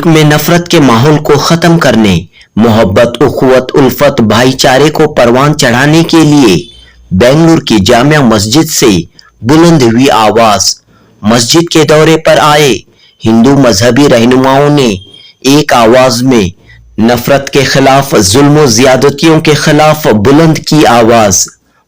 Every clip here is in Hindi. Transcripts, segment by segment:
मुल्क में नफरत के माहौल को खत्म करने, मोहब्बत, उखुवत, उल्फत, भाईचारे को परवान चढ़ाने के लिए बेंगलुरु की जामिया मस्जिद से बुलंद हुई आवाज। मस्जिद के दौरे पर आए हिंदू मजहबी रहनुमाओं ने एक आवाज में नफरत के खिलाफ, जुल्म ज्यादतियों के खिलाफ बुलंद की आवाज।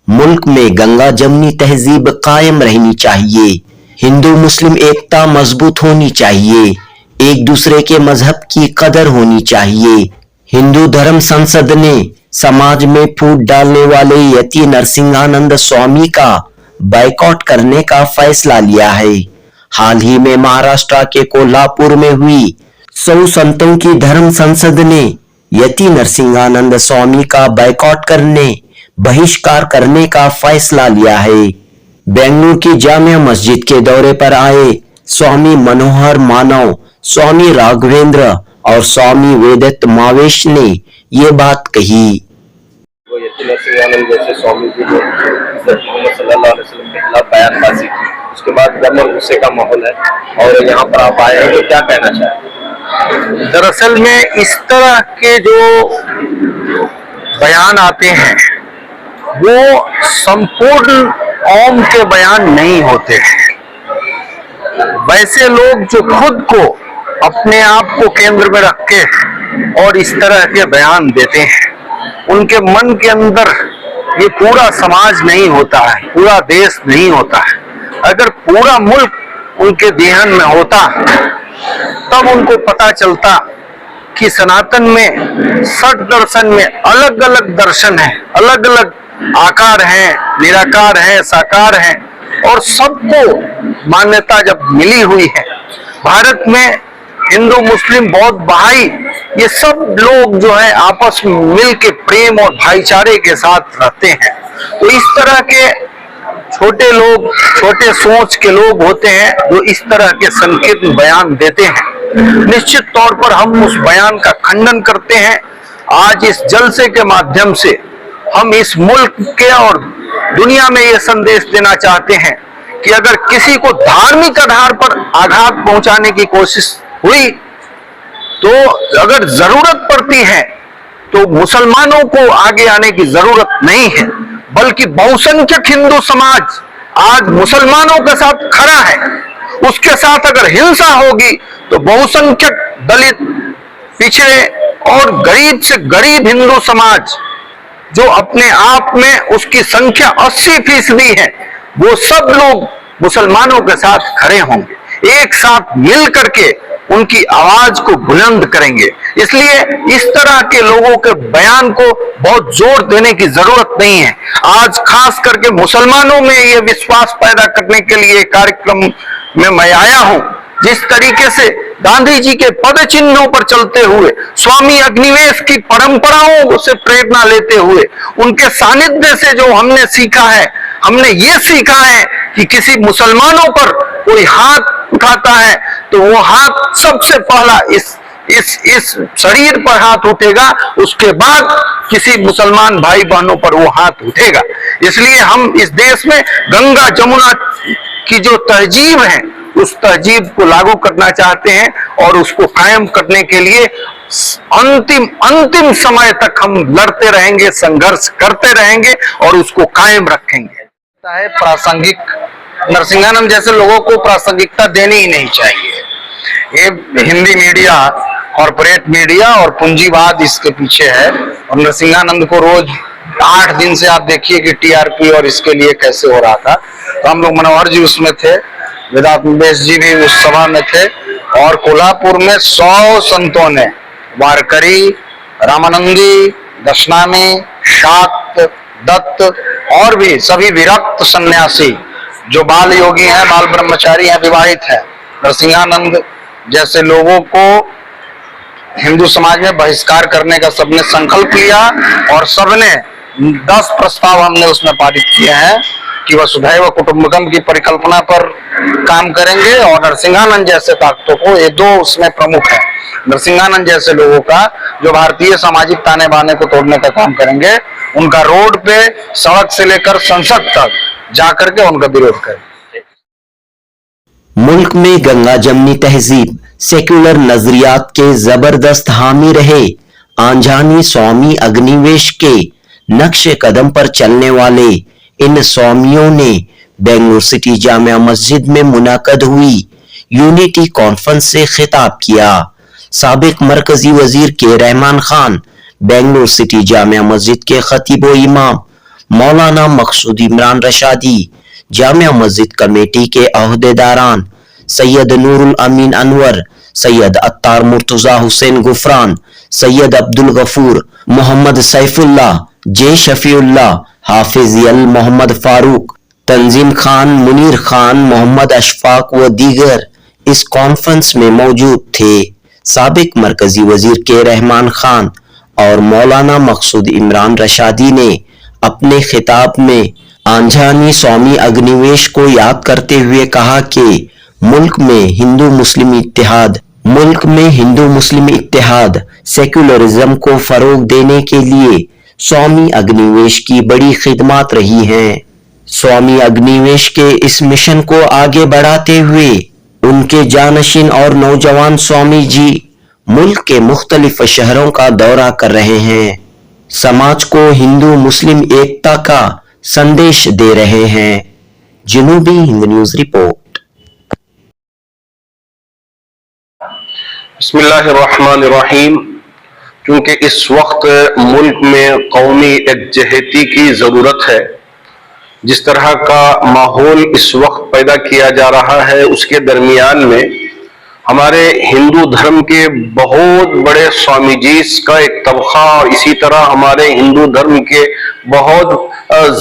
मुल्क में गंगा जमनी तहजीब कायम रहनी चाहिए। हिंदू मुस्लिम एकता मजबूत होनी चाहिए। एक दूसरे के मजहब की कदर होनी चाहिए। हिंदू धर्म संसद ने समाज में फूट डालने वाले यति नरसिंहानंद स्वामी का बाइकआउट करने का फैसला लिया है। हाल ही में महाराष्ट्र के कोल्हापुर में हुई 100 संतों की धर्म संसद ने यति नरसिंहानंद स्वामी का बाइकआउट करने, बहिष्कार करने का फैसला लिया है। बेंगलुरु की जामिया मस्जिद के दौरे पर आए स्वामी मनोहर मानव, स्वामी राघवेंद्र और स्वामी वेदत्त मावेश ने ये बात कही। वो यति नरसिंहानंद जैसे स्वामी जी ने मोहम्मद सल्लल्लाहु अलैहि वसल्लम के खिलाफ बयानबाजी की, उसके बाद गम और गुस्से का माहौल है और यहाँ पर आप आए हैं, तो क्या कहना चाहें? दरअसल में इस तरह के जो बयान आते हैं वो संपूर्ण कौम के बयान नहीं होते हैं। वैसे लोग जो खुद को अपने आप को केंद्र में रख के और इस तरह के बयान देते हैं, उनके मन के अंदर ये पूरा समाज नहीं होता है, पूरा देश नहीं होता है। अगर पूरा मुल्क उनके देहन में होता तब उनको पता चलता कि सनातन में, सठ दर्शन में अलग अलग दर्शन है, अलग अलग आकार हैं, निराकार हैं, साकार हैं और सबको मान्यता जब मिली हुई है। भारत में हिंदू, मुस्लिम, बौद्ध, बहाई ये सब लोग जो है आपस में मिल के प्रेम और भाईचारे के साथ रहते हैं। तो इस तरह के छोटे लोग, छोटे सोच के लोग होते हैं जो इस तरह के संकीर्ण बयान देते हैं। निश्चित तौर पर हम उस बयान का खंडन करते हैं। आज इस जलसे के माध्यम से हम इस मुल्क के और दुनिया में ये संदेश देना चाहते हैं कि अगर किसी को धार्मिक आधार पर आघात पहुंचाने की कोशिश हुई तो अगर जरूरत पड़ती है तो मुसलमानों को आगे आने की जरूरत नहीं है, बल्कि बहुसंख्यक हिंदू समाज आज मुसलमानों के साथ खड़ा है। उसके साथ अगर हिंसा होगी तो बहुसंख्यक दलित, पिछड़े और गरीब से गरीब हिंदू समाज जो अपने आप में उसकी संख्या 80% है, वो सब लोग मुसलमानों के साथ खड़े होंगे, एक साथ मिल करके उनकी आवाज को बुलंद करेंगे। इसलिए इस तरह के लोगों के बयान को बहुत जोर देने की जरूरत नहीं है। आज खास करके मुसलमानों में ये विश्वास पैदा करने के लिए कार्यक्रम में मैं आया हूं। जिस तरीके से गांधी जी के पद चिन्हों पर चलते हुए, स्वामी अग्निवेश की परंपराओं से प्रेरणा लेते हुए, उनके सानिध्य से जो हमने सीखा है, हमने ये सीखा है कि किसी मुसलमानों पर कोई हाथ उठाता है तो वो हाथ सबसे पहला इस शरीर पर हाथ उठेगा, उसके बाद किसी मुसलमान भाई बहनों पर वो हाथ उठेगा। इसलिए हम इस देश में गंगा जमुना की जो तहजीब है उस तहजीब को लागू करना चाहते हैं और उसको कायम करने के लिए अंतिम समय तक हम लड़ते रहेंगे, संघर्ष करते रहेंगे और उसको कायम रखेंगे। प्रासंगिक नरसिंहानंद जैसे लोगों को प्रासंगिकता देनी ही नहीं चाहिए। ये हिंदी मीडिया, कॉर्पोरेट मीडिया और पूंजीवाद इसके पीछे है। और नरसिंहानंद को रोज 8 दिन से आप देखिए कि टीआरपी और इसके लिए कैसे हो रहा था। तो हम लोग मनोहर जी उसमें थे, वेदांत मावेश जी भी उस सभा में थे और कोल्हापुर में 100 संतों ने, वारकरी, रामानंदी, दशनामी, शाक्त, दत्त और भी सभी विरक्त सन्यासी जो बाल योगी हैं, बाल ब्रह्मचारी हैं, विवाहित हैं, नरसिंहानंद जैसे लोगों को हिंदू समाज में बहिष्कार करने का सबने संकल्प लिया और सबने 10 प्रस्ताव हमने उसमें पारित किए हैं कि वसुधैव कुटुंबकम की परिकल्पना पर काम करेंगे और नरसिंहानंद जैसे ताकतों को, ये 2 उसमें प्रमुख है। नरसिंहानंद जैसे लोगों का जो भारतीय सामाजिक ताने बाने को तोड़ने का काम करेंगे, उनका रोड पे, सड़क से लेकर संसद तक जाकर के उनका विरोध करें। मुल्क में गंगा जमनी तहजीब सेक्युलर नजरियात के जबरदस्त हामी रहे। आंजानी स्वामी अग्निवेश के नक्शे कदम पर चलने वाले इन स्वामियों ने बेंगलुरु सिटी जामिया मस्जिद में मुनाकद हुई यूनिटी कॉन्फ्रेंस से खिताब किया। साबिक मरकजी वजीर के रहमान खान, बेंगलुरु सिटी जामिया मस्जिद के खतीब व इमाम मौलाना मकसूद इमरान रशादी, जामिया मस्जिद कमेटी के अहदेदारान सैयद नूरुल अमीन अनवर, सैयद अत्तार मुर्तजा हुसैन गुफरान, सैयद अब्दुल गफूर, मोहम्मद सैफुल्लाह, जे शफीउल्लाह, हाफिज यल मोहम्मद फारूक, तंजीम खान, मुनीर खान, मोहम्मद अशफाक व दीगर इस कॉन्फ्रेंस में मौजूद थे। साबिक मरकजी वजीर के रहमान खान और मौलाना मकसूद इमरान रशादी ने अपने खिताब में आंजानी स्वामी अग्निवेश को याद करते हुए कहा कि मुल्क में हिंदू मुस्लिम इत्तेहाद सेक्युलरिज्म को फरोग देने के लिए स्वामी अग्निवेश की बड़ी खिदमत रही हैं। स्वामी अग्निवेश के इस मिशन को आगे बढ़ाते हुए उनके जानशीन और नौजवान स्वामी जी मुल्क के मुख्तलिफ शहरों का दौरा कर रहे हैं, समाज को हिंदू मुस्लिम एकता का संदेश दे रहे हैं। जनूबी हिंद न्यूज रिपोर्ट। बिस्मिल्लाहिर्रहमानिर्रहीम। क्योंकि इस वक्त मुल्क में कौमी एकजहती की जरूरत है, जिस तरह का माहौल इस वक्त पैदा किया जा रहा है उसके दरमियान में हमारे हिंदू धर्म के बहुत बड़े स्वामी जी का एक तबका और इसी तरह हमारे हिंदू धर्म के बहुत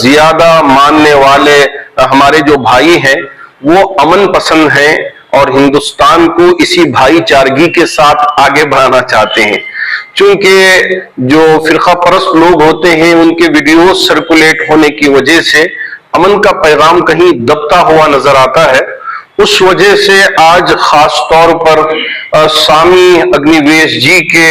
ज्यादा मानने वाले हमारे जो भाई हैं वो अमन पसंद हैं और हिंदुस्तान को इसी भाईचारगी के साथ आगे बढ़ाना चाहते हैं। क्योंकि जो फिरका परस्त लोग होते हैं उनके वीडियो सर्कुलेट होने की वजह से अमन का पैगाम कहीं दबता हुआ नजर आता है। उस वजह से आज खास तौर पर स्वामी अग्निवेश जी के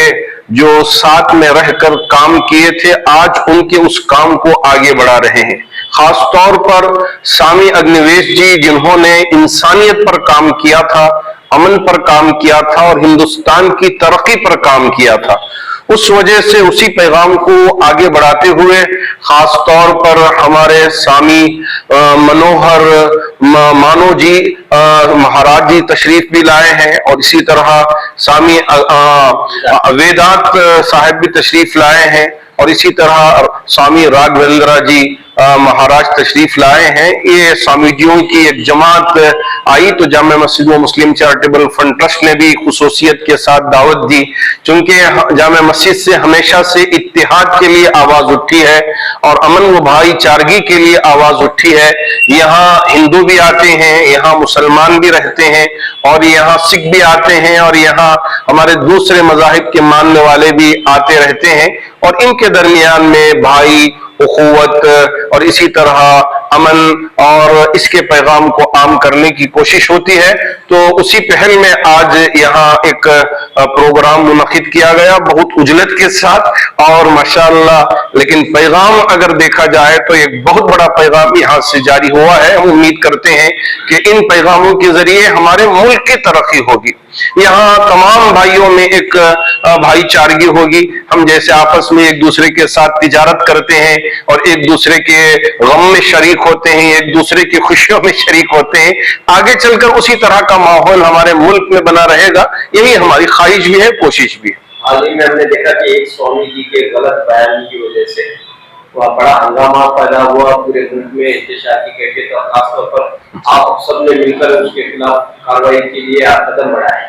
जो साथ में रहकर काम किए थे, आज उनके उस काम को आगे बढ़ा रहे हैं। खास तौर पर स्वामी अग्निवेश जी जिन्होंने इंसानियत पर काम किया था, अमन पर काम किया था और हिंदुस्तान की तरक्की पर काम किया था, उस वजह से उसी पैगाम को आगे बढ़ाते हुए खास तौर पर हमारे स्वामी मनोहर मानो जी महाराज जी तशरीफ भी लाए हैं और इसी तरह स्वामी वेदांत साहब भी तशरीफ लाए हैं और इसी तरह स्वामी राघवेंद्र जी महाराज तशरीफ लाए हैं। ये स्वामी जियों की एक जमात आई तो जामिया मस्जिद व मुस्लिम चैरिटेबल फंड ट्रस्ट ने भी खुसूसियत के साथ दावत दी, क्योंकि जामिया मस्जिद से हमेशा से इत्तेहाद के लिए आवाज उठी है और अमन व भाईचारगी के लिए आवाज उठी है। यहाँ हिंदू भी आते हैं, यहाँ मुसलमान भी रहते हैं और यहाँ सिख भी आते हैं और यहाँ हमारे दूसरे मजाहिब के मानने वाले भी आते रहते हैं और इनके दरमियान में भाई उखुवत और इसी तरह अमन और इसके पैगाम को आम करने की कोशिश होती है। तो उसी पहल में आज यहाँ एक प्रोग्राम मुनक्किद किया गया बहुत उजलत के साथ और माशाअल्लाह, लेकिन पैगाम अगर देखा जाए तो एक बहुत बड़ा पैगाम यहाँ से जारी हुआ है। हम उम्मीद करते हैं कि इन पैगामों के जरिए हमारे मुल्क की तरक्की होगी, यहाँ तमाम भाइयों में एक भाईचारगी होगी। हम जैसे आपस में एक दूसरे के साथ तिजारत करते हैं और एक दूसरे के गम में शरीक होते हैं, एक दूसरे की खुशियों में शरीक होते हैं, आगे चलकर उसी तरह का माहौल हमारे मुल्क में बना रहेगा। यही हमारी ख्वाहिश भी है, कोशिश भी है। हाल ही में हमने देखा कि एक स्वामी जी के गलत बयान की वजह से वह बड़ा हंगामा पैदा हुआ पूरे मुल्क में, इंतशार की कैफियत और खासतौर पर आप सबने मिलकर उसके खिलाफ कार्रवाई के लिए कदम बढ़ाए।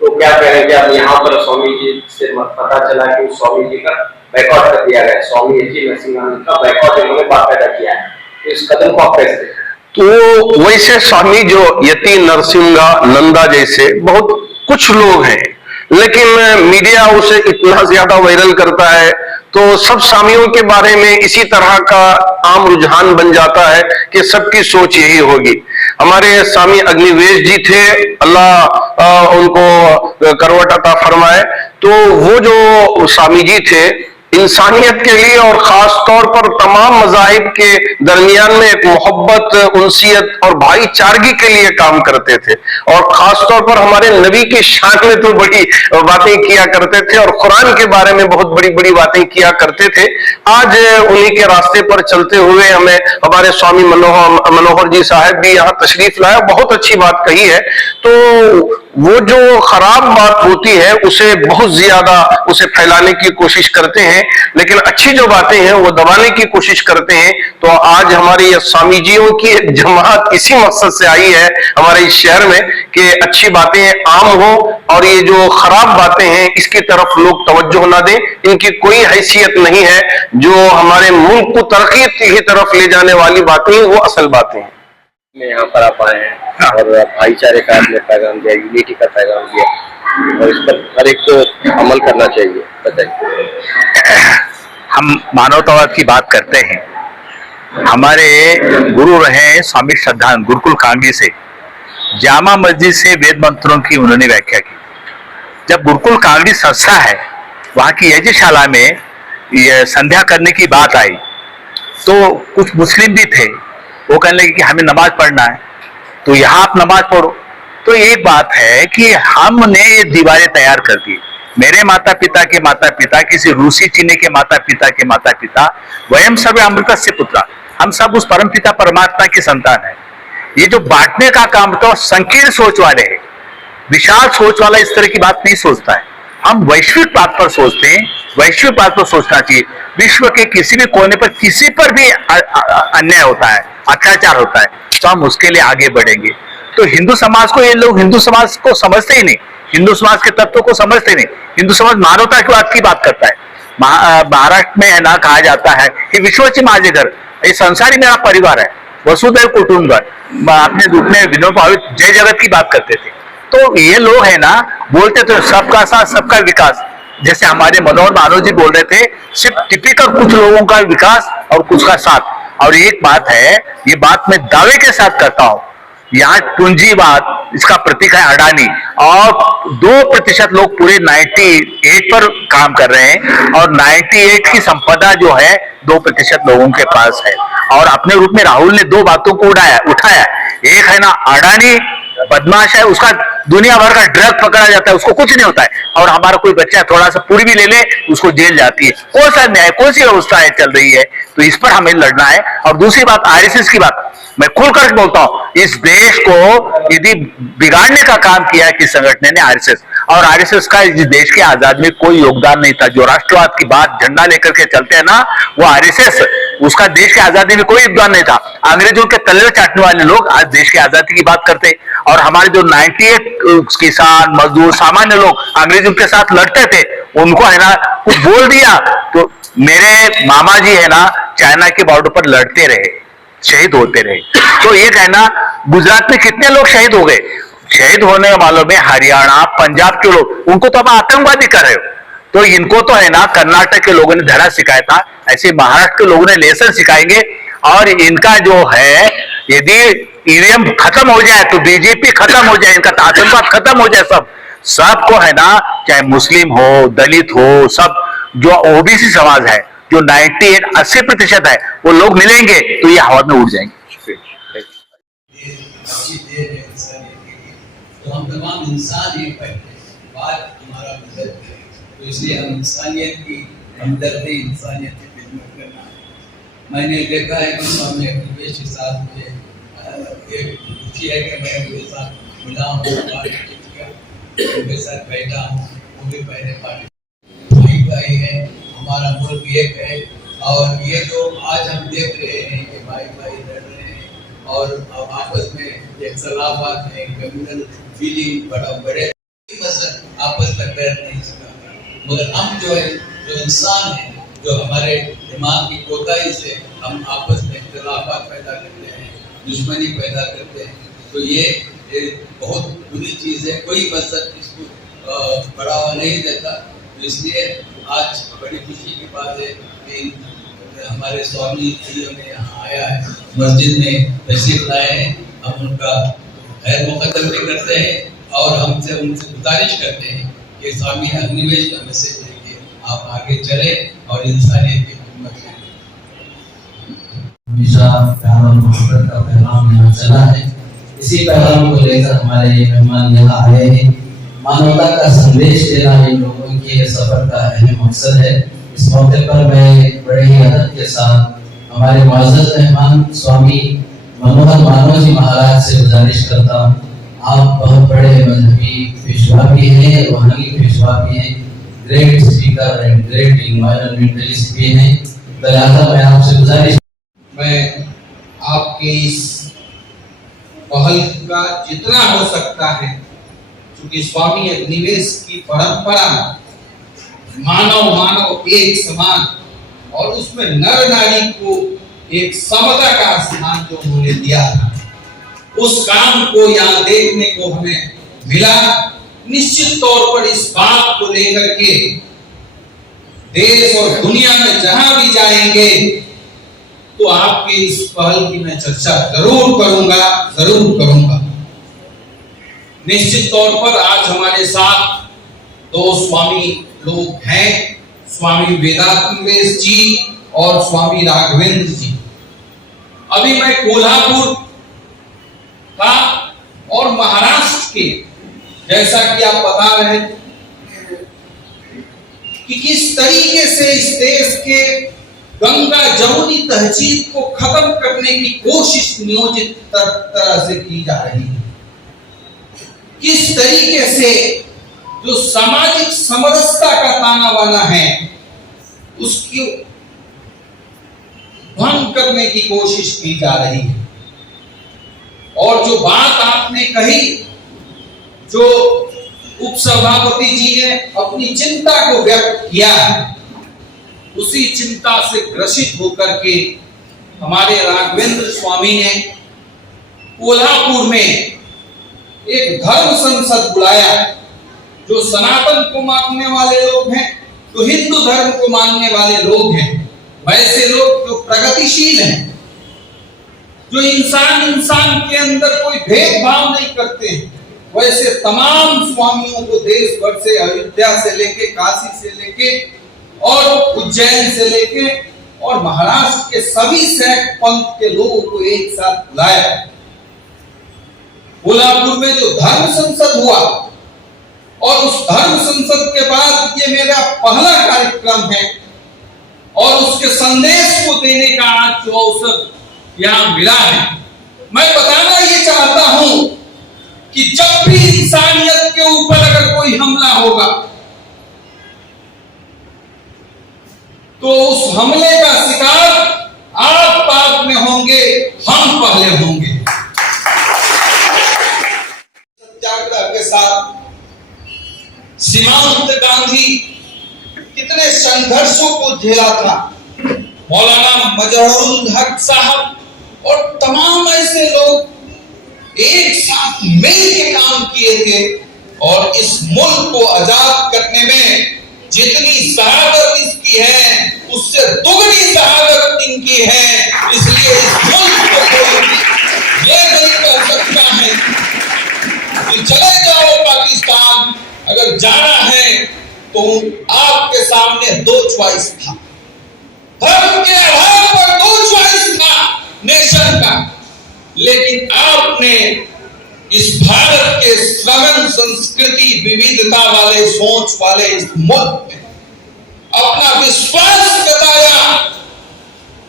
तो क्या कहेंगे आप, यहाँ पर स्वामी जी से पता चला कि उस स्वामी जी का बैकआउट कर दिया गया, स्वामी जी नरसिंहानंद का बैकआउट इन्होंने बाकायदा किया है, तो इस कदम को आप कैसे देखते हैं? तो वैसे स्वामी जो यति नरसिंहानंदा जैसे बहुत कुछ लोग हैं, लेकिन मीडिया उसे इतना ज्यादा वायरल करता है तो सब स्वामियों के बारे में इसी तरह का आम रुझान बन जाता है कि सबकी सोच यही होगी। हमारे स्वामी अग्निवेश जी थे, अल्लाह उनको करवट अता फरमाए, तो वो जो स्वामी जी थे इंसानियत के लिए और खास तौर पर तमाम मज़ाहिब के दरमियान में एक मोहब्बत, उनसियत और भाईचारगी के लिए काम करते थे। और खास तौर पर हमारे नबी की शान में तो बड़ी बातें किया करते थे और कुरान के बारे में बहुत बड़ी बड़ी बातें किया करते थे। आज उन्हीं के रास्ते पर चलते हुए हमें हमारे स्वामी मनोहर जी साहब भी यहाँ तशरीफ लाया, बहुत अच्छी बात कही है। तो वो जो खराब बात होती है उसे बहुत ज्यादा उसे फैलाने की कोशिश करते हैं, लेकिन अच्छी जो बातें हैं वो दबाने की कोशिश करते हैं। तो आज हमारी स्वामीजियों की एक जमात इसी मकसद से आई है हमारे इस शहर में कि अच्छी बातें आम हो और ये जो खराब बातें हैं इसकी तरफ लोग तवज्जो ना दें। इनकी कोई हैसियत नहीं है। जो हमारे मुल्क को तरक्की की तरफ ले जाने वाली बातें वो असल बातें हैं। में यहाँ पर आप आए हैं और भाईचारे का आपने पैगाम दिया, यूनिटी का पैगाम दिया और इस पर हर एक को अमल करना चाहिए, बताइए। हम मानवतावाद की बात करते हैं। हमारे गुरु रहे स्वामी श्रद्धानंद गुरुकुल कांगड़ी से, जामा मस्जिद से वेद मंत्रों की उन्होंने व्याख्या की। जब गुरुकुल कांगड़ी संस्था है वहाँ की यज्ञशाला में ये संध्या करने की बात आई तो कुछ मुस्लिम भी थे, वो कहने लगे कि हमें नमाज पढ़ना है, तो यहाँ आप नमाज पढ़ो। तो एक बात है कि हमने ये दीवारें तैयार कर दी। मेरे माता पिता के माता पिता, किसी रूसी चीनी के माता पिता के माता पिता, वयम सर्वे अमृतस्य पुत्रा, हम सब उस परम पिता परमात्मा की संतान है। ये जो बांटने का काम तो संकीर्ण सोच वाले है, विशाल सोच वाला इस तरह की बात नहीं सोचता है। हम वैश्विक बात पर सोचते हैं, वैश्विक बात पर सोचना चाहिए। विश्व के किसी भी कोने पर किसी पर भी अन्याय होता है, अत्याचार होता है, तो हम उसके लिए आगे बढ़ेंगे। तो हिंदू समाज को, ये लोग हिंदू समाज को समझते ही नहीं, हिंदू समाज के तत्वों को समझते नहीं। हिंदू समाज मानवता की बात करता है। महाराष्ट्र में है ना, कहा जाता है कि विश्वची माझे घर, ये संसारी मेरा परिवार है, वसुधैव कुटुंबकम। अपने रूप में विनोबा भावे जय जगत की बात करते थे। तो ये लोग है ना, बोलते थे सबका साथ सबका विकास, जैसे हमारे मनोहर माधव जी बोल रहे थे, सिर्फ टिपिकल कुछ लोगों का विकास और कुछ का साथ। और एक बात है, ये बात मैं दावे के साथ करता हूं, यहाँ पूंजीवाद इसका प्रतीक है अडानी, और 2% लोग पूरे 98 पर काम कर रहे हैं और 98 की संपदा जो है 2% लोगों के पास है। और अपने रूप में राहुल ने 2 बातों को उठाया। एक है ना, अडानी बदमाश है, उसका दुनिया भर का ड्रग पकड़ा जाता है, उसको कुछ नहीं होता है, और हमारा कोई बच्चा थोड़ा सा पूरी भी ले ले उसको जेल जाती है। कौन सा न्याय, कौन सी व्यवस्था है चल रही है? तो इस पर हमें लड़ना है। और दूसरी बात, आरएसएस की बात मैं खुल कर बोलता हूं, इस देश को यदि बिगाड़ने का काम किया है किस संगठन ने, आरएसएस। और आरएसएस का इस देश की आजादी में कोई योगदान नहीं था। जो राष्ट्रवाद की बात झंडा लेकर के चलते हैं ना, वो आरएसएस, उसका देश की आजादी में कोई योगदान नहीं था। अंग्रेजों के तलवे चाटने वाले लोग आज देश की आजादी की बात करते हैं। और हमारे जो 98 किसान मजदूर सामान्य लोग अंग्रेजों के साथ लड़ते थे, उनको है ना कुछ बोल दिया तो मेरे मामा जी है ना चाइना के बॉर्डर पर लड़ते रहे, शहीद होते रहे। तो ये कहना, गुजरात में कितने लोग शहीद हो गए, शहीद होने वालों में हरियाणा पंजाब के लोग, उनको तो अब आतंकवादी कर रहे हो। तो इनको तो है ना कर्नाटक के लोगों ने धड़ा सिखाया था, ऐसे महाराष्ट्र के लोगों ने लेसन सिखाएंगे। और इनका जो है, यदि ईवीएम खत्म हो जाए तो बीजेपी खत्म हो जाए, इनका आतंकवाद खत्म हो जाए, सबको है ना, चाहे मुस्लिम हो दलित हो, सब जो ओबीसी समाज है जो 98-80% है, वो लोग मिलेंगे तो ये हवा में उड़ जाएंगे। तो हम तमाम इंसान एक बात हमारा मदद है, तो इसलिए हम इंसानियत की हमदर्दी, इंसानियत की खिदमत करना है। मैंने देखा है कि स्वामी अखिलेश के साथ मुझे एक खुशी है कि मैं उनके साथ मिला हूँ, उनके साथ बैठा हूँ। वो भी पहले पार्टी भाई है, हमारा मुल्क एक है। और ये जो आज हम देख रहे हैं कि भाई भाई लड़ रहे हैं और अब आपस में एक सलाफत है, कम्युनल फीलिंग बड़ा बड़े आपस में बैठ नहीं सका। मगर हम जो है, जो इंसान है, जो हमारे दिमाग की कोताही से हम आपस में इख्तिलाफात पैदा करते हैं, दुश्मनी पैदा करते हैं, तो ये बहुत बुरी चीज़ है। कोई मजहब इसको बढ़ावा नहीं देता। तो इसलिए आज बड़ी खुशी की बात है कि हमारे स्वामी जी ने यहाँ आया है, मस्जिद में तशरीफ लाए हैं। हम उनका खैर मुकद्दम भी करते हैं और हमसे उनसे गुजारिश करते हैं कि स्वामी अग्निवेश का मैसेज देंगे आप आगे चले और इंसानियत की खिदमत करें। हमेशा प्यार और मोहब्बत का पैगाम यहाँ चला है। इसी पैगाम को लेकर हमारे ये मेहमान यहाँ आए हैं। मानवता का संदेश देना इन लोगों के सफर का अहम मकसद है। इस मौके पर मैं बड़े ही अदब के साथ हमारे मुअज़्ज़ज़ मेहमान स्वामी मनोहर मानव जी महाराज से गुजारिश करता हूँ, आप बहुत बड़े मजहबी पेशवा भी हैं, रूहानी पेशवा भी हैं, great speaker and great environmentalist भी हैं। तो लिहाजा मैं आपसे गुजारिश, मैं आपके इस पहल का जितना हो सकता है, क्योंकि स्वामी अग्निवेश की परंपरा मानव मानव एक समान और उसमें नर नारी को एक समता का स्थान जो उन्होंने दिया था, उस काम को यहाँ देखने को हमें मिला। निश्चित तौर पर इस बात को लेकर के देश और दुनिया में जहां भी जाएंगे तो आपके इस पहल की मैं चर्चा जरूर करूंगा। निश्चित तौर पर आज हमारे साथ दो स्वामी लोग हैं, स्वामी वेदांतवेश जी और स्वामी राघवेंद्र जी। अभी मैं कोल्हापुर का और महाराष्ट्र के, जैसा कि आप बता रहे कि किस तरीके से इस देश के गंगा जमुनी तहजीब को खत्म करने की कोशिश नियोजित तरह से की जा रही है, किस तरीके से जो सामाजिक समरसता का ताना बाना है उसकी भंग करने की कोशिश की जा रही है। और जो बात आपने कही, जो उपसभापति जी ने अपनी चिंता को व्यक्त किया है, उसी चिंता से ग्रसित होकर के हमारे राघवेंद्र स्वामी ने कोल्हापुर में एक धर्म संसद बुलाया। जो सनातन को मानने वाले लोग हैं, जो हिंदू धर्म को मानने वाले लोग हैं, वैसे लोग जो प्रगतिशील हैं, जो इंसान के अंदर कोई भेदभाव नहीं करते हैं, वैसे तमाम स्वामियों को देश भर से, अयोध्या से लेके, काशी से लेके और उज्जैन से लेके और महाराष्ट्र के सभी सैक पंथ के लोगों को एक साथ बुलाया। कोल्हापुर में जो धर्म संसद हुआ और उस धर्म संसद के बाद ये मेरा पहला कार्यक्रम है और उसके संदेश को देने का आज जो अवसर यहाँ मिला है, मैं बताना ये चाहता हूं कि जब भी इंसानियत के ऊपर अगर कोई हमला होगा तो उस हमले का शिकार आप बाद में होंगे, हम पहले होंगे। सत्याग्रह के साथ सीमांत गांधी कितने संघर्षों को झेला था, मौलाना मजहरुल हक साहब और तमाम ऐसे लोग एक साथ मिल के काम किए थे और इस मुल्क को आजाद करने में जितनी शहादत इसकी है उससे दुगनी शहादत इनकी है। इसलिए इस मुल्क को कोई ये नहीं कह सकता है कि चले जाओ पाकिस्तान, अगर जाना है तो आपके सामने दो चॉइस था, धर्म के आधार पर दो चॉइस था नेशन का, लेकिन आपने इस भारत के श्रवण संस्कृति विविधता वाले सोच वाले इस मुल्क में अपना विश्वास बताया।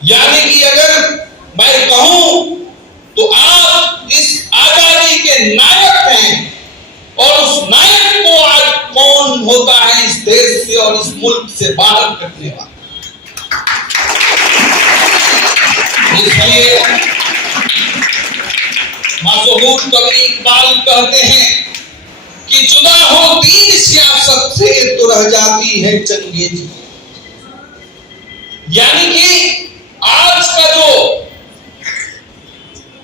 यानी कि अगर मैं कहूं तो आप इस आजादी के नायक हैं और उस नायक को आज कौन होता है इस देश से और इस मुल्क से बाहर करने वाला। इसलिए मासूम कवि इकबाल कहते हैं कि जुदा हो दीन सियासत से तो रह जाती है चंगेजी। यानी कि आज का जो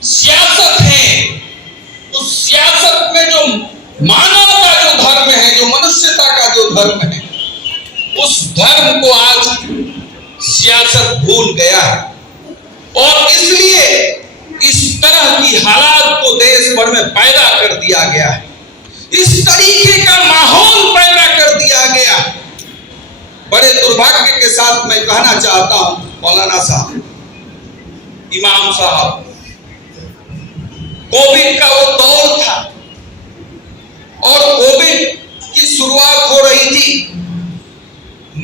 सियासत है, उस सियासत में जो मानव का जो धर्म है, जो मनुष्यता का जो धर्म है, उस धर्म को आज सियासत भूल गया है और इसलिए इस तरह की हालात को देश भर में पैदा कर दिया गया है, इस तरीके का माहौल पैदा कर दिया गया बड़े दुर्भाग्य के साथ मैं कहना चाहता हूं, मौलाना साहब, इमाम साहब, कोविड का वो दौर था और कोविड की शुरुआत हो रही थी।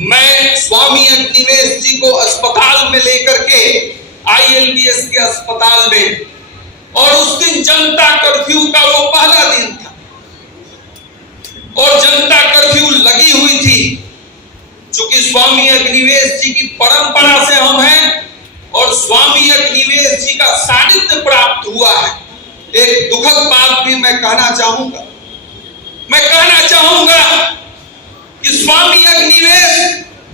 मैं स्वामी अग्निवेश जी को अस्पताल में लेकर के ILBS के अस्पताल में, और उस दिन जनता कर्फ्यू का वो पहला दिन था और जनता कर्फ्यू लगी हुई थी। चूंकि स्वामी अग्निवेश जी की परंपरा से हम हैं और स्वामी अग्निवेश जी का सानिध्य प्राप्त हुआ है। एक दुखद बात भी मैं कहना चाहूंगा कि स्वामी अग्निवेश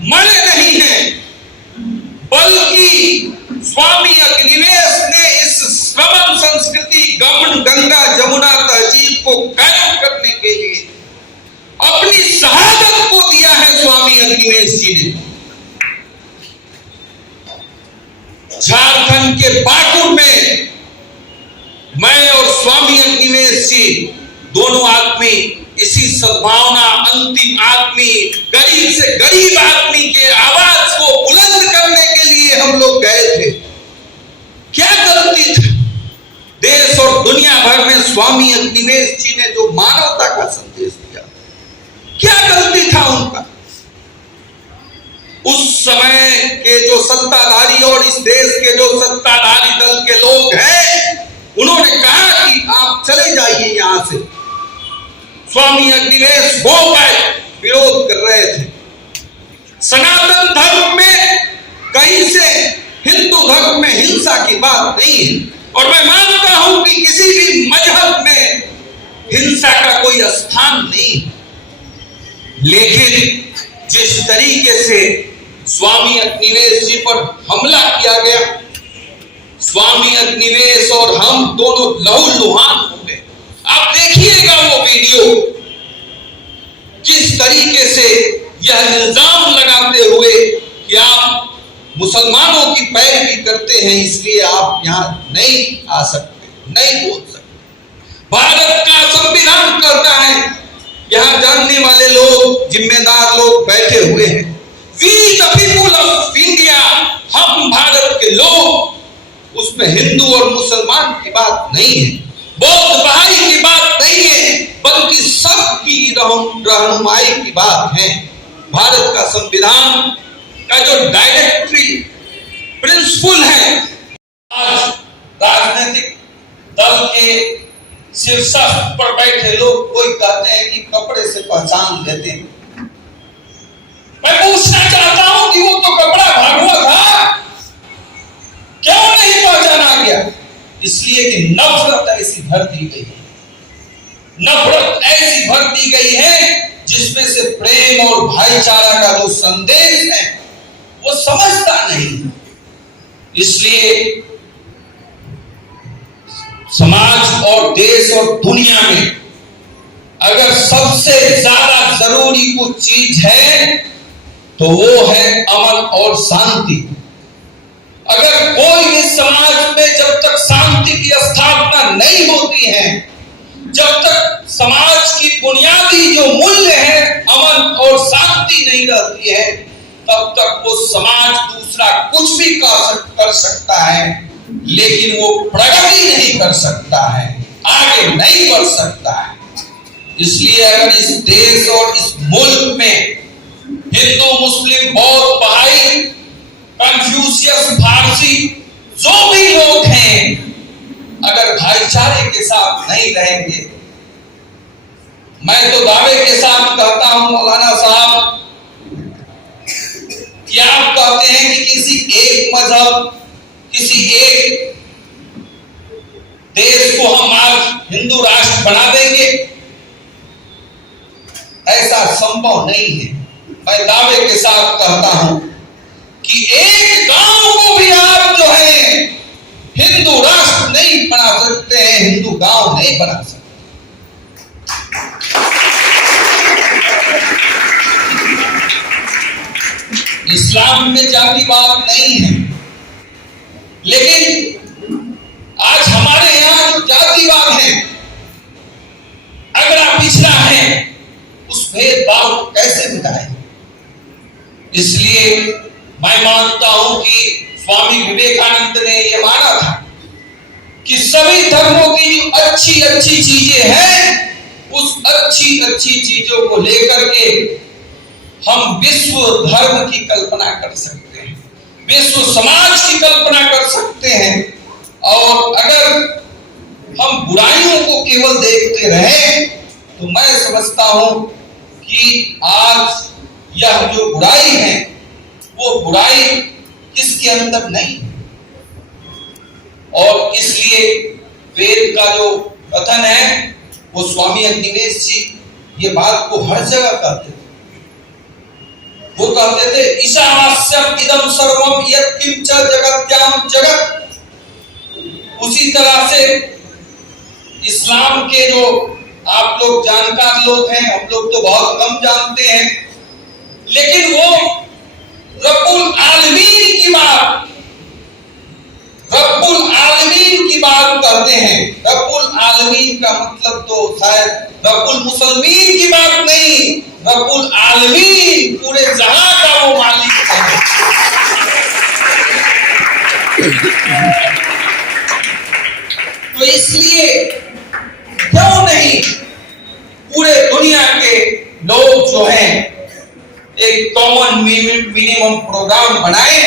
मरे नहीं हैं, बल्कि स्वामी अग्निवेश ने इस श्रमण संस्कृति, गंगा जमुना तहजीब को कायम करने के लिए अपनी शहादत को दिया है। स्वामी अग्निवेश जी ने झारखंड के पाकुड़ में मैं और स्वामी अग्निवेश जी दोनों आदमी इसी सद्भावना, अंतिम आदमी, गरीब से गरीब आदमी के आवाज को बुलंद करने के लिए हम लोग गए थे। क्या गलती थी? देश और दुनिया भर में स्वामी अग्निवेश जी ने जो मानवता का संदेश दिया, क्या गलती था उनका? उस समय के जो सत्ताधारी और इस देश के जो सत्ताधारी दल के लोग हैं, उन्होंने कहा कि आप चले जाइए यहां से। स्वामी अग्निवेश वो विरोध कर रहे थे। सनातन धर्म में कहीं से हिंदू धर्म में हिंसा की बात नहीं है और मैं मानता हूं कि किसी भी मजहब में हिंसा का कोई स्थान नहीं, लेकिन जिस तरीके से स्वामी अग्निवेश जी पर हमला किया गया, स्वामी अग्निवेश और हम दोनों लहूलुहान हो गए। आप देखिएगा वो वीडियो, किस तरीके से यह इल्जाम लगाते हुए कि आप मुसलमानों की पैरवी करते हैं, इसलिए आप यहां नहीं आ सकते, नहीं बोल सकते। भारत का संविधान कहता है, यहां जानने वाले लोग, जिम्मेदार लोग बैठे हुए हैं। We the people of India, हम भारत के लोग, उसमें हिंदू और मुसलमान की बात नहीं है, बौद्ध भाई की बात नहीं है, बल्कि सबकी रहनुमाई की बात है। भारत का संविधान का जो डायरेक्टरी प्रिंसिपल है, आज राजनीतिक दल के शीर्षक पर बैठे लोग कोई कहते हैं कि कपड़े से पहचान लेते हैं। मैं पूछना चाहता हूं कि वो तो कपड़ा भागवा था, क्यों नहीं पहचाना गया? इसलिए कि नफरत ऐसी भर दी गई है, नफरत ऐसी भर दी गई है जिसमें से प्रेम और भाईचारा का जो संदेश है वो समझता नहीं। इसलिए समाज और देश और दुनिया में अगर सबसे ज्यादा जरूरी कुछ चीज है तो वो है अमन और शांति। अगर कोई भी समाज में जब तक शांति की स्थापना नहीं होती है, जब तक समाज की बुनियादी जो मूल्य है अमन और शांति नहीं रहती है, तब तक वो समाज दूसरा कुछ भी कर सकता है, लेकिन वो प्रगति नहीं कर सकता है, आगे नहीं बढ़ सकता है। इसलिए अगर इस देश और इस मुल्क में हिंदू, मुस्लिम, बौद्ध, बहाई, कन्फ्यूशियस, फारसी जो भी लोग हैं, अगर भाईचारे के साथ नहीं रहेंगे, मैं तो दावे के साथ कहता हूं मौलाना साहब कि आप कहते हैं कि किसी एक मजहब, किसी एक देश को हम आज हिंदू राष्ट्र बना देंगे, ऐसा संभव नहीं है। मैं दावे के साथ कहता हूं कि एक गांव को भी आप जो है हिंदू राष्ट्र नहीं बना सकते हैं, हिंदू गांव नहीं बना सकते। इस्लाम में जातिवाद नहीं है, लेकिन आज हमारे यहां जो जातिवाद है, अगड़ा पिछड़ा है, उस भेदभाव को कैसे मिटाएं? इसलिए मैं मानता हूं कि स्वामी विवेकानंद ने यह माना था कि सभी धर्मों की जो अच्छी अच्छी चीजें हैं, उस अच्छी अच्छी चीजों को लेकर के हम विश्व धर्म की कल्पना कर सकते हैं, विश्व समाज की कल्पना कर सकते हैं। और अगर हम बुराइयों को केवल देखते रहे तो मैं समझता हूं कि आज यह जो बुराई है वो बुराई किसके अंदर नहीं। और इसलिए वेद का जो कथन है वो स्वामी अग्निवेश जी ये बात को हर जगह कहते थे। वो कहते थे ईशावास्यम इदम सर्वम यत् किंच जगत्याम जगत। उसी तरह से इस्लाम के जो आप लोग जानकार लोग हैं, हम लोग तो बहुत कम जानते हैं, लेकिन वो रब्बुल आलमीन की बात, रब्बुल आलमीन की बात करते हैं। रब्बुल आलमीन का मतलब तो शायद रब्बुल मुसलमीन की बात नहीं, रब्बुल आलमीन पूरे जहां का वो मालिक है। तो इसलिए क्यों नहीं पूरे दुनिया के लोग जो हैं एक कॉमन मिनिमम प्रोग्राम बनाए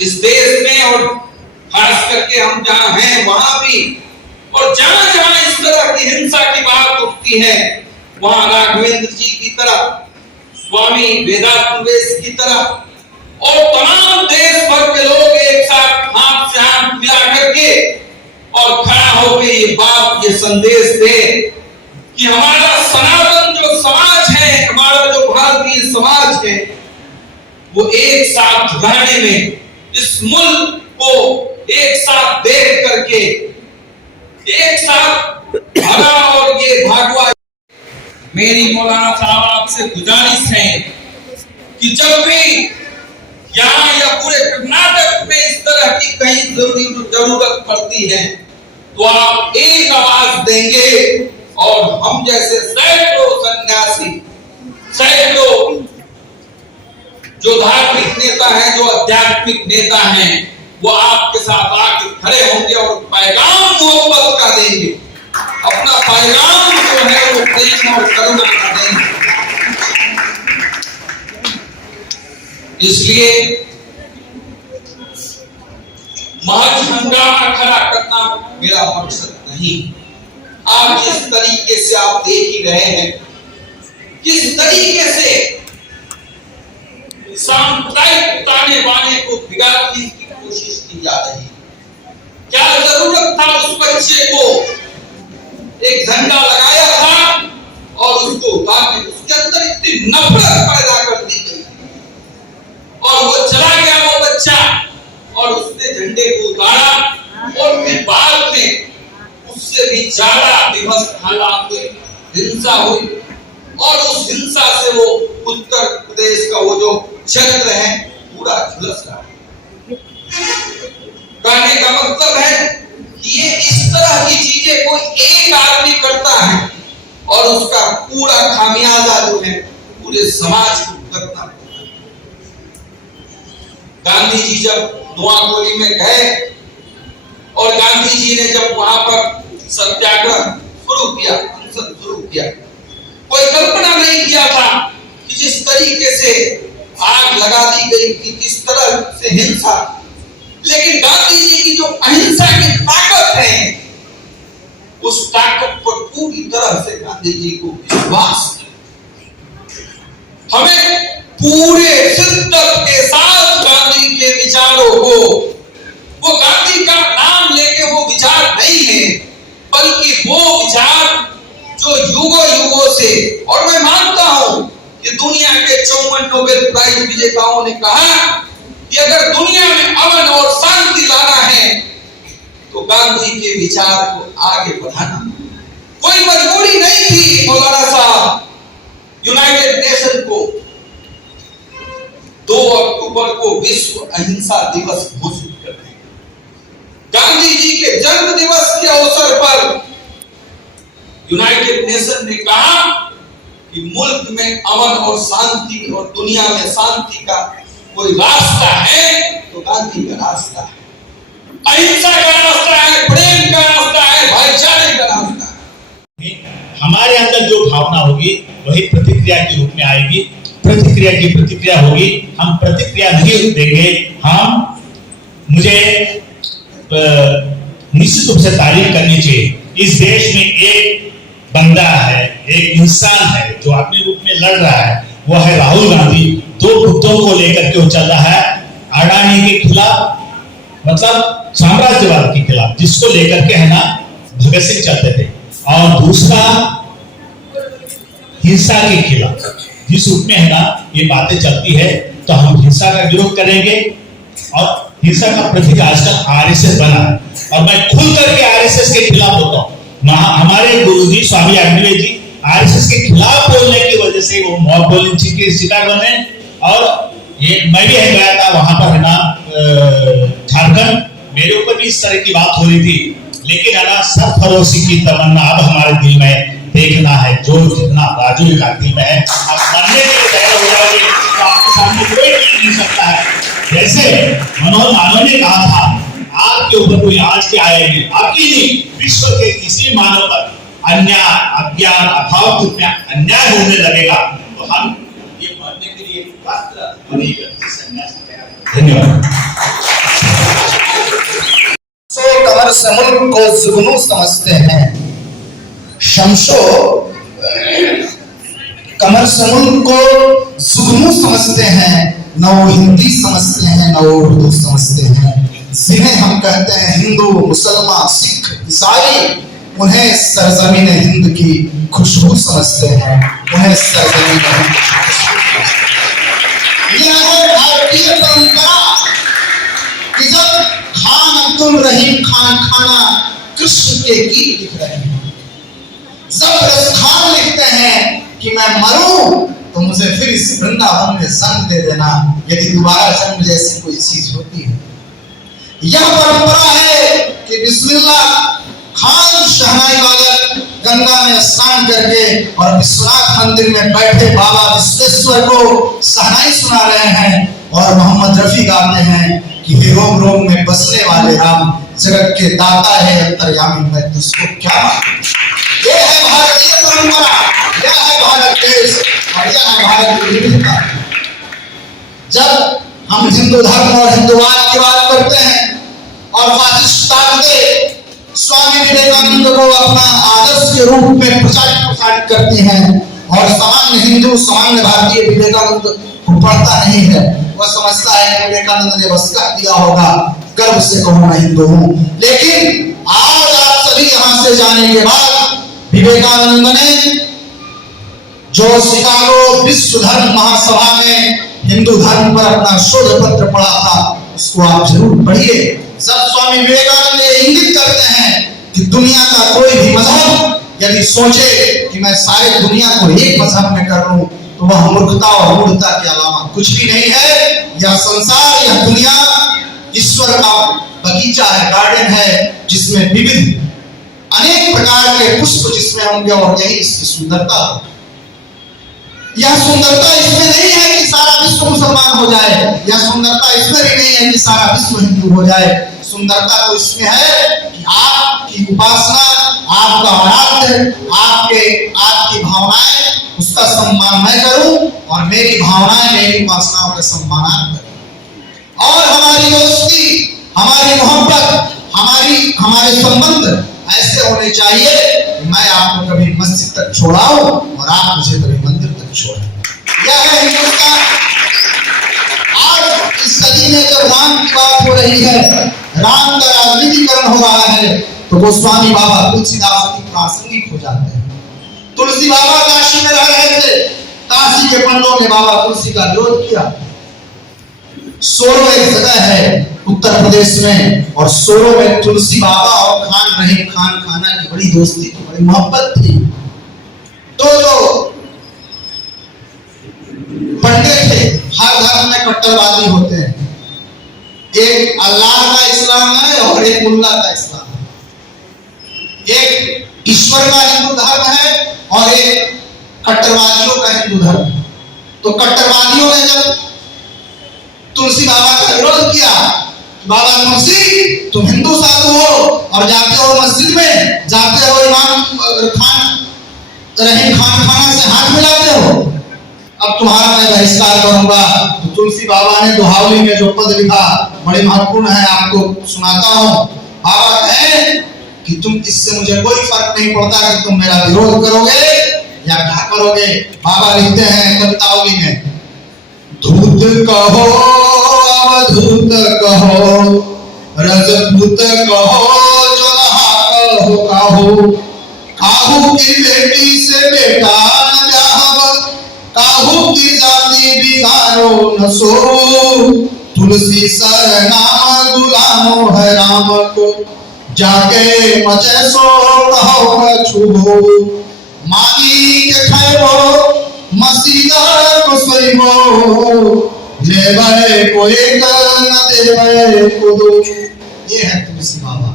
इस देश में, और खास करके हम जहां हैं वहां भी, और जहां जहां इस तरह की हिंसा की बात उठती है वहां राघवेंद्र जी की तरह, स्वामी वेदांतवेश की तरह और तमाम देश भर के लोग एक साथ हाथ से हाथ मिला करके और खड़ा होकर ये बात, ये संदेश दे कि हमारा सनातन जो समाज है, हमारा जो भारतीय समाज है, वो एक साथ रहने में, इस मुल्क को एक साथ देख करके एक साथ भरा और ये भागवा। मेरी मौलाना साहब आपसे गुजारिश है कि जब भी यहाँ या पूरे कर्नाटक में इस तरह की कहीं जरूरत पड़ती है तो आप एक आवाज देंगे और हम जैसे सैकड़ों सन्यासी, सैकड़ों जो धार्मिक नेता हैं, जो आध्यात्मिक नेता हैं, वो आपके साथ आके खड़े होंगे और पैगाम मोहब्बत का देंगे, अपना पैगाम जो है वो प्रेम और करुणा का देंगे। इसलिए महज हंगामा खड़ा करना मेरा मकसद नहीं। आज जिस तरीके से आप देख ही रहे हैं, किस तरीके से सांप्रदायिक ताने बाने को बिगाड़ने की कोशिश की जा रही है। क्या जरूरत था उस बच्चे को एक झंडा लगाया था और उसको उसके अंदर इतनी नफरत पैदा कर दी गई और वो चला गया वो बच्चा और उसने झंडे को उतारा और फिर बाद में उससे भी ज्यादा विभत्स हालात हुए, हिंसा हुई और उस हिंसा से वो उत्तर प्रदेश का वो जो क्षेत्र है पूरा झुलस रहा है। कहने का मतलब है कि ये इस तरह की चीजें कोई एक आदमी करता है और उसका पूरा खामियाजा जो है पूरे समाज को भुगतना पड़ता है। गांधी जी जब नोआकोली में गए और गांधी जी ने जब वहां पर सत्याग्रह शुरू किया, शुरू किया, कोई कल्पना नहीं किया था कि जिस तरीके से आग लगा दी गई कि किस तरह से हिंसा, लेकिन गांधी जी की जो अहिंसा की ताकत है उस ताकत पर पूरी तरह से गांधी जी को विश्वास है। हमें पूरे शिद्दत के साथ गांधी के विचारों को, वो गांधी का नाम लेके वो विचार नहीं है बल्कि वो विचार जो युगों युगों से, और मैं मानता हूं कि दुनिया के 54 नोबेल प्राइज विजेताओं ने कहा कि अगर दुनिया में अमन और शांति लाना है तो गांधी के विचार को आगे बढ़ाना। कोई मजबूरी नहीं थी मौलाना साहब यूनाइटेड नेशन को 2 अक्टूबर को विश्व अहिंसा दिवस घोषित करने। गांधी जी के जन्म दिवस के अवसर पर यूनाइटेड नेशन ने कहा कि मुल्क में अमन और शांति और दुनिया में शांति का कोई रास्ता है तो गांधी का रास्ता है, अहिंसा का रास्ता है, प्रेम का रास्ता है, भाईचारे का रास्ता है। हमारे अंदर जो भावना होगी वही प्रतिक्रिया के रूप में आएगी, प्रतिक्रिया की प्रतिक्रिया होगी। हम प्रतिक्रिया नहीं देंगे, मुझे निश्चित रूप से तारीफ करनी चाहिए। इस देश में एक बंदा है, एक इंसान है जो अपने रूप में लड़ रहा है, वो है राहुल गांधी। दो मुद्दों को लेकर के वो चल रहा है, अडानी के खिलाफ, मतलब साम्राज्यवाद के खिलाफ, जिसको लेकर के है ना भगत सिंह चलते थे, और दूसरा हिंसा के खिलाफ, जिस रूप में है ना ये बातें चलती है, तो हम हिंसा का विरोध करेंगे। और हिंसा का प्रतीक आजकल आरएसएस बना है, और मैं खुल करके आरएसएस के खिलाफ होता हूँ। हमारे गुरुजी स्वामी अग्निवेद जी आरएसएस के खिलाफ बोलने की वजह से वो मॉब लिंचिंग के शिकार बने। और ये मैं भी गया था वहां पर है ना झारखंड, मेरे ऊपर भी इस तरह की बात हो रही थी, लेकिन है ना सरफरोशी की तमन्ना अब हमारे दिल में देखना है, जो जितना राजू का दिल में है, आप मरने के लिए तैयार हो जाओगे तो आपके सामने कोई नहीं सकता है। जैसे मनोहर मानव ने कहा था, आपके ऊपर कोई आज के आएगी, आपकी नहीं, विश्व के किसी मानव पर अन्याय, अज्ञान, अभाव के अन्याय होने लगेगा तो हम ये मरने के लिए पात्र बनेगा। धन्यवाद। कमर से मुल्क को जुगनू समझते हैं, शमशो कमर से मुल्क को जुगनू समझते हैं, न वो हिंदी समझते हैं न वो उर्दू समझते हैं। जिन्हें हम कहते हैं हिंदू, मुसलमान, सिख, ईसाई, उन्हें सरजमीन हिंद की खुशबू समझते हैं, उन्हें सरजमीन हिंद की खुशबू। यह है भारतीय परंपरा कि जब खान अब्दुल रहीम खान खाना कृष्ण के गीत लिख रहे हैं, जबरदस्त खान लिखते हैं कि मैं मरूं तो मुझे फिर इस वृंदावन में जन्म दे देना, यदि दोबारा जन्म जैसी कोई चीज होती है। यह परंपरा है कि बिस्मिल्लाह खान शहनाई वादक गंगा में स्नान करके और विश्वनाथ मंदिर में बैठे बाबा विश्वेश्वर को शहनाई सुना रहे हैं, और मोहम्मद रफी गाते हैं कि हे रोम रोम में बसने वाले राम, जगत के दाता है अंतर्यामी, मैं तुझको क्या मानूं। ये है भारतीय परंपरा, यह है भारत देश, और यह है भारत की विविधता। जब हम हिंदू धर्म और हिंदुवाद की बात करते हैं और फासिस्ट ताकतें स्वामी विवेकानंद को अपना आदर्श के रूप में प्रचारित करती हैं, और सामान्य हिंदू, सामान्य भारतीय विवेकानंद को पढ़ता नहीं है, वह समझता है कि विवेकानंद ने बस कह दिया होगा, गर्व से कहूं मैं हिंदू हूं। लेकिन आज आप सभी यहां से जाने के बाद विवेकानंद ने जो शिकागो विश्व धर्म महासभा में हिंदू धर्म पर अपना शोध पत्र पढ़ा था, उसको आप जरूर पढ़िए। जब स्वामी विवेकानंद ये इंगित करते हैं कि दुनिया का कोई भी मजहब यदि सोचे कि मैं सारी दुनिया को एक मजहब में कर लूं, तो वह मूर्खता और मूढ़ता के अलावा कुछ भी नहीं है। यह संसार, यह दुनिया ईश्वर का बगीचा है, गार्डन है, जिसमें विविध अनेक प्रकार के पुष्प जिसमें होंगे, और यही इसकी सुंदरता है। यह सुंदरता इसमें नहीं है कि सारा विश्व मुसलमान हो जाए, यह सुंदरता इसमें भी नहीं है कि सारा विश्व हिंदू हो जाए। सुंदरता तो इसमें है कि आपकी उपासना, आपका आराध्य, आपकी भावनाएं, उसका सम्मान मैं करूं, और मेरी भावनाएं, मेरी उपासनाओं का सम्मान आप करें। और हमारी दोस्ती, हमारी मोहब्बत, हमारे संबंध ऐसे होने चाहिए कि मैं आपको कभी मस्जिद तक छोड़ाऊं और आप मुझे कभी मंदिर तक छोड़ें। यह है हिंदुस्तान। आज इस सदी में जब राम की बात हो रही है, राम का राजनीतिकरण हो रहा है, तो गोस्वामी बाबा तुलसीदास की प्रासंगिक हो जाते हैं। तुलसी बाबा काशी में रह रहे थे, काशी के पंडों ने बाबा तुलसी का विरोध किया। सोरो एक जगह है उत्तर प्रदेश में, और सोरो में तुलसी बाबा और खान रहीम खान खाना की बड़ी दोस्ती थी, बड़ी मोहब्बत थी। तो जो पंडित थे, हर धर्म में कट्टरवादी होते हैं, एक अल्लाह का इस्लाम है और एक मुल्ला का इस्लाम है, एक ईश्वर का हिंदू धर्म है और एक कट्टरवादियों का हिंदू धर्म। तो कट्टरवादियों ने जब तुलसी बाबा का विरोध किया, बाबा तुलसी तुम हिंदू साधु हो और जाते हो मस्जिद में, जाते हो इमाम खान रहीम खान खाना से हाथ मिलाते हो, अब तुम्हारा मैं बहिष्कार करूंगा। तो तुलसी बाबा ने दोहावली में जो पद लिखा बड़े महत्वपूर्ण है, आपको सुनाता हूँ। बाबा कहे कि तुम इससे मुझे कोई फर्क नहीं पड़ता कि तुम मेरा विरोध करोगे या क्या करोगे। बाबा लिखते हैं कवितावली में, धूत कहो अवधूत कहो, रजपूत कहो जोलहा कहो, काहू की बेटी से बेटा न ब्याहब, काहू की जाति बिगाड़ो न सो, तुलसी सर नाम गुलामो है राम को, जाके मचे सो कहो कछुओ, मांगी के खैबो मसीदा को सोइबो, लेबे को एक न देबे को दो। ये है तुलसी बाबा।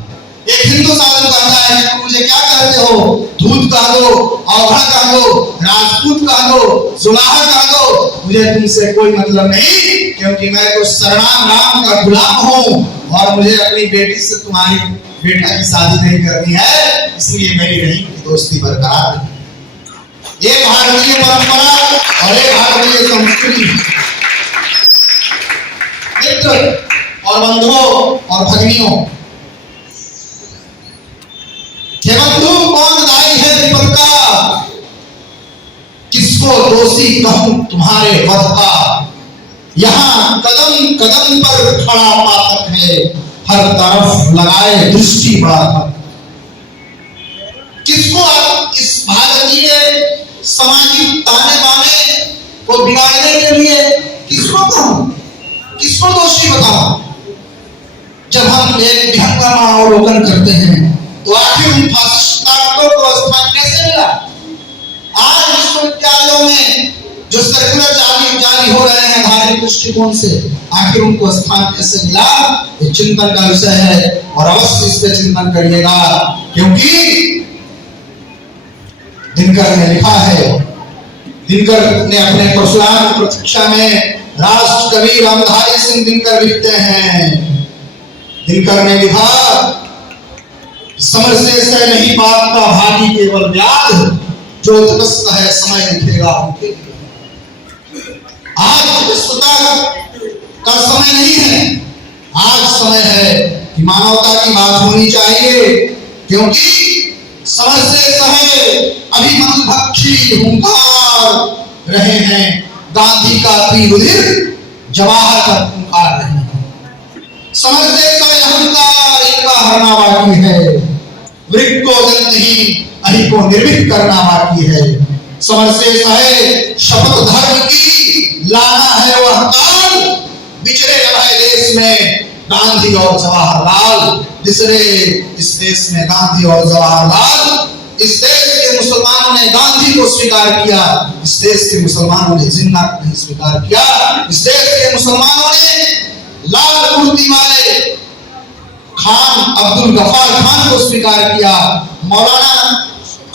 एक हिंदू साधु कहता है कि मुझे क्या कहते हो, धूत कह दो, औघा कह दो, राजपूत कह दो, जुलाहा कह दो, मुझे तुमसे कोई मतलब नहीं, क्योंकि मैं तो शरणाम राम का गुलाम हूँ और मुझे अपनी बेटी से तुम्हारी बेटा की शादी नहीं करनी है, इसलिए मेरी रहीम की दोस्ती बरकरार रही। एक भारतीय परंपरा और एक भारतीय संस्कृति। मित्र और बंधुओं और भगिनियों, हेमंतु कौन दाई है विपद का, किसको दोषी कहूं तुम्हारे वध का, यहाँ कदम कदम पर खड़ा पातक है, हर तरफ लगाए दृष्टि बाधक। किसको आप इस भारतीय सामाजिक ताने बाने को बिगाड़ने के लिए किसको कहूं, किसको दोषी बताऊं। जब हम एक विहंगम अवलोकन करते हैं तो आखिर उन फासिस्ट ताकतों को स्थान कैसे मिला। आज विश्वविद्यालयों में जो सर्कुलर जारी हो रहे हैं धार्मिक दृष्टिकोण से, आखिर उनको स्थान कैसे मिला, ये चिंतन का विषय है और अवश्य इस पे चिंतन करिएगा। क्योंकि दिनकर ने लिखा है, दिनकर ने अपने परशुराम की प्रतीक्षा में राष्ट्र कवि रामधारी सिंह दिनकर लिखते हैं। दिनकर ने लिखा, समर से नहीं बात का भागी केवल व्याध, जो तपस्या है समय लिखेगा उनके लिए। आज विश्वता का समय नहीं है, आज समय है कि मानवता की बात होनी चाहिए। क्योंकि समर से सहे अभिमन्युभक्षी हुंकार रहे हैं, गांधी का तीर उधिर जवाहर का पुकार रहे हैं। समर से सहे अहंकार इनका हरना बाकी है, वृक्ष को जल नहीं अहि को निर्भीक करना बाकी है। समर से सहे शपथ धर्म की लाना है वह काल, बिछड़े रहे देश में गांधी और जवाहरलाल, बिसरे इस देश में गांधी और जवाहरलाल। इस देश के मुसलमानों ने गांधी को स्वीकार किया, इस देश के मुसलमानों ने जिन्ना को नहीं स्वीकार किया। इस देश के मुसलमानों ने लाल कुर्ती वाले खान अब्दुल गफ्फार खान को स्वीकार किया, मौलाना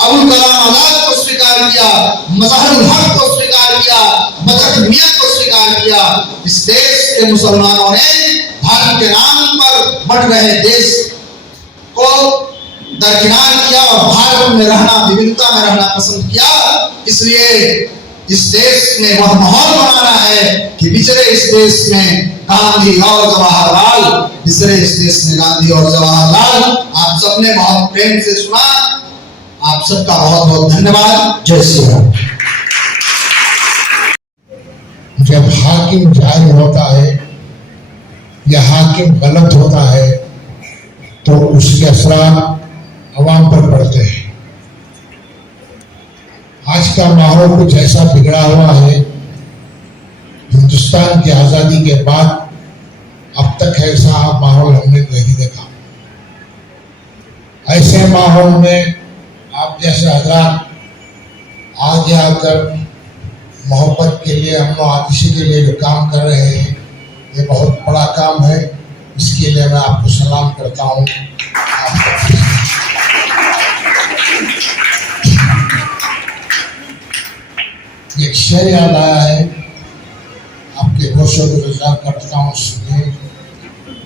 अबुल कलाम आजाद को स्वीकार किया, मजहरुल हक को स्वीकार किया, बदर मियां को स्वीकार किया। इस देश के मुसलमानों ने धर्म के नाम पर बढ़ रहे देश को दरकिनार किया और भारत में रहना, विविधता में रहना पसंद किया। इसलिए इस देश में वह माहौल बनाना है कि बिछड़े इस देश में गांधी और जवाहरलाल, बिछड़े इस देश में गांधी और जवाहरलाल। आप सबने बहुत प्रेम से सुना, आप सबका बहुत बहुत धन्यवाद। जय श्री राम। जब हाकिम जाहिर होता है या हाकिम गलत होता है तो उसके असरात अवाम पर पड़ते हैं। आज का माहौल कुछ ऐसा बिगड़ा हुआ है, हिंदुस्तान की आजादी के बाद अब तक ऐसा माहौल हमने नहीं देखा। ऐसे माहौल में आप जैसे हजरात आगे आकर मोहब्बत के लिए, अमन आतिशी के लिए जो काम कर रहे हैं, ये बहुत बड़ा काम है। इसके लिए मैं आपको सलाम करता हूँ। शेर याद आया है, आपके घोषों को गुजार करता हूँ, सुनिए।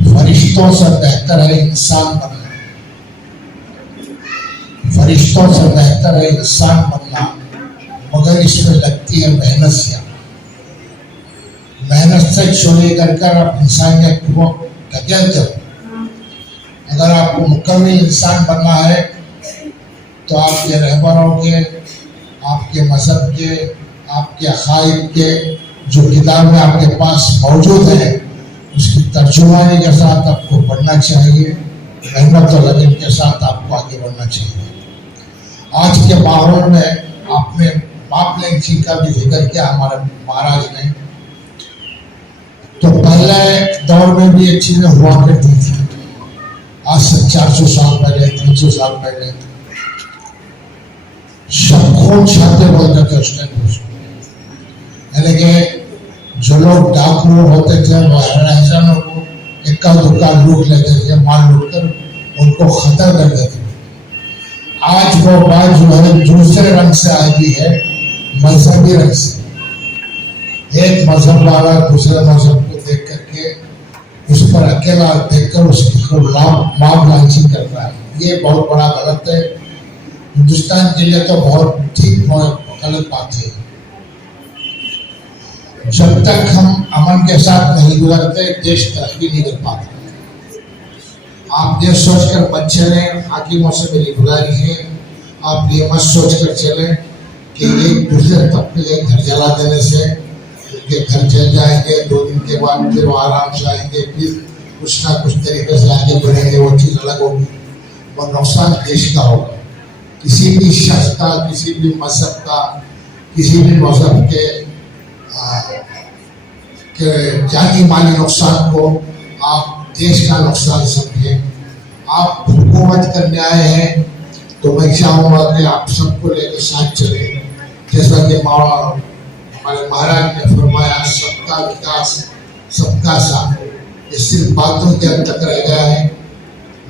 फरिश्तों से बेहतर है इंसान बनना, फरिश्तों से बेहतर है इंसान बनना, मगर इसमें लगती है मेहनत से। मेहनत से चोरी कर आप इंसानियत को ढकेल दो। अगर आपको मुकम्मल इंसान बनना है तो आपके रहबरों के, आपके मजहब के, आपके अकायद के जो किताबें आपके पास मौजूद हैं उसकी तर्जुमानी के साथ आपको पढ़ना चाहिए, मेहनत और लगन के साथ आपको आगे बढ़ना चाहिए। आज के माहौल में आपने बाप जी का भी जिक्र किया हमारे महाराज ने, तो पहले दौर में भी ये चीजें हुआ करती थी। आज से 400 साल पहले, 300 साल पहले सब खून छाते बोलते थे उस टाइम। यानी कि जो लोग डाकू होते थे वो हराइजनों को इक्का दुक्का लूट लेते थे, माल लूट कर उनको खतर कर देते थे। आज वो बात जो है दूसरे रंग से आई है, मजहबी रंग से। एक मजहब वाला दूसरे मजहब को देख करके उस पर अकेला देखकर उसको माम लालची करता है, ये बहुत बड़ा गलत है। हिंदुस्तान के लिए तो बहुत ठीक गलत बात है। जब तक हम अमन के साथ नहीं गुजरते देश तरक्की नहीं कर पाता। आप ये सोचकर मत चले, हाकिमों से मेरी गुजारिश है, आप ये मत सोचकर चले कि एक दूसरे तबके के घर जला देने से उनके घर चल जाएंगे, 2 दिन के बाद फिर वो आराम से आएंगे, फिर कुछ ना कुछ तरीके से आगे बढ़ेंगे, वो चीज़ अलग होगी। वो नुकसान देश का होगा। किसी भी शख्स का, किसी भी मजहब का, किसी भी मजहब के जानी माली नुकसान को आप देश का नुकसान समझें। आप हुकूमत करने आए हैं तो मैं चाहूँगा कि आप सबको लेकर साथ चले। जैसा कि हमारे महाराज ने फरमाया, सबका विकास सबका साथ, ये सिर्फ बातों के अंत तक रह गया है।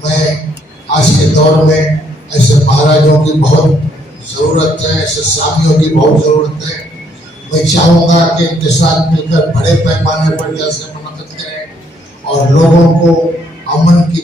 मैं आज के दौर में ऐसे महाराजों की बहुत ज़रूरत है, ऐसे स्वामियों की बहुत ज़रूरत है। मैं चाहूँगा कि इनके साथ मिलकर बड़े पैमाने पर जैसे मदद करें और लोगों को अमन की